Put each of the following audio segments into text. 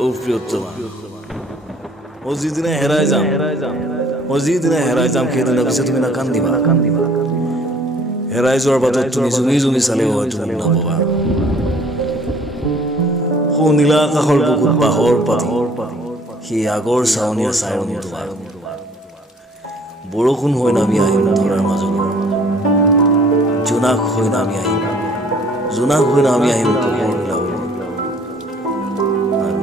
ও প্ৰিয়তমা ও যিদিনা হেৰাই যাম সেইদিনা পিছে তুমি নাকান্দিবা হেৰাই যোৱাৰ বাটত তুমি জুমি চালেও হয়তো নাপাবা সৌ নীলা আকাশৰ বুকুত বাঁহৰ পাতি সেই আগৰ চাৱনীয়া চায়ন তোমাৰ বৰষুণ হৈ নামি আহিম ধৰাৰ মাজত জোনাক হৈ নামি আহিম পোহৰ ওলাবলৈ আৰু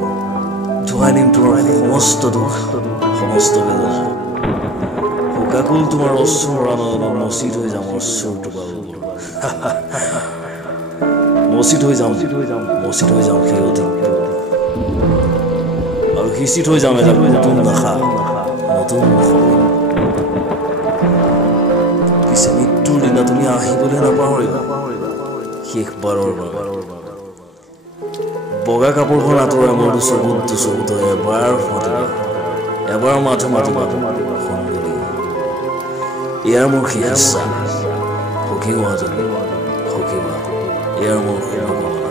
ধুৱাই নিম তোমাৰ সমস্ত দুখ সমস্ত বেদনা শোকাকুল তোমাৰ অশ্ৰুৰানত মচিত হৈ যাম অশ্ৰুৰ টোপাল মচিত হৈ যাম সেই অধিক আৰু সিঁচি থৈ যাম এটা নতুন আশা নতুন সপোন পিছে মৃত্যুৰ দিনা তুমি আহিবলৈ নাপাহৰিবা শেষবাৰৰ বাবে বগা কাপোৰখন আঁতৰাই মোৰ চকুত এবাৰ মাতিবা এবাৰ মাতিবা সুন্দৰী এয়াৰ মোৰ শেষ ইচ্ছা সখী হোৱা এয়াৰ মোৰ শুভকামনা